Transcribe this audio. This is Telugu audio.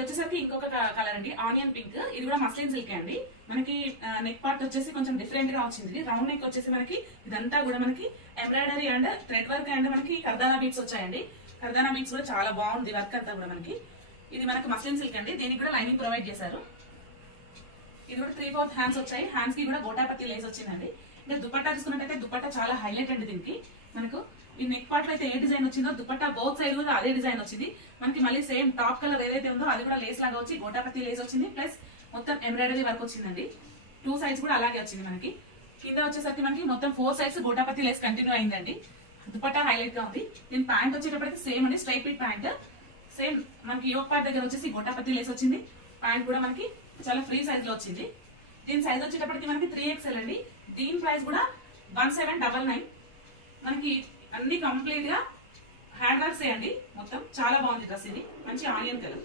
ఇది వచ్చేసరికి ఇంకొక కలర్ అండి, ఆనియన్ పింక్. ఇది కూడా మస్లిన్ సిల్క్ అండి. మనకి నెక్ పార్ట్ వచ్చేసి కొంచెం డిఫరెంట్ గా వచ్చింది. రౌండ్ నెక్ వచ్చేసి మనకి ఇదంతా కూడా మనకి embroidery and thread work and మనకి కర్దానా బీట్స్ వచ్చాయండి. కర్దానా బీట్స్ కూడా చాలా బాగుంది వర్క్ అంతా కూడా మనకి. ఇది మనకి మస్లిన్ సిల్క్ అండి, దీనికి కూడా లైనింగ్ ప్రొవైడ్ చేశారు. ఇది కూడా 3/4 హ్యాండ్స్ వచ్చాయి. హ్యాండ్స్ కి కూడా గోటాపత్తి లేస్ వచ్చిందండి. ఇంకా దుపట్టా చూసుకున్నట్టయితే దుపట్టా చాలా హైలైట్ అండి. దీనికి మనకు ఈ నెక్ పార్ట్ లో అయితే ఏ డిజైన్ వచ్చిందో దుపట్టా బోత్ సైడ్ కూడా అదే డిజైన్ వచ్చింది. మనకి మళ్ళీ సేమ్ టాప్ కలర్ ఏదైతే ఉందో అది కూడా లేస్ లాగా వచ్చి గోటాపత్తి లేస్ వచ్చింది. ప్లస్ మొత్తం ఎంబ్రాయిడరీ వర్క్ వచ్చిందండి. 2 సైడ్స్ కూడా అలాగే వచ్చింది. మనకి కింద వచ్చేసరికి మనకి మొత్తం 4 సైడ్స్ గోటాపత్తి లేస్ కంటిన్యూ అయిందండి. దుపట్టా హైలైట్ గా ఉంది. దీని ప్యాంట్ వచ్చేటప్పటికి సేమ్ అండి, స్ట్రైట్ ఫిట్ ప్యాంట్. సేమ్ మనకి యోక్ పార్ట్ దగ్గర వచ్చేసి గోటాపత్తి లేస్ వచ్చింది. ప్యాంట్ కూడా మనకి చాలా ఫ్రీ సైజ్ లో వచ్చింది. దీని సైజ్ వచ్చేటప్పటికి మనకి 3XL అండి. దీని ప్రైస్ కూడా 1799. మనకి అన్ని కంప్లీట్ గా హ్యాండ్ వర్క్స్ అండి. మొత్తం చాలా బాగుంది డ్రెస్. ఇది మంచి ఆనియన్ కలర్.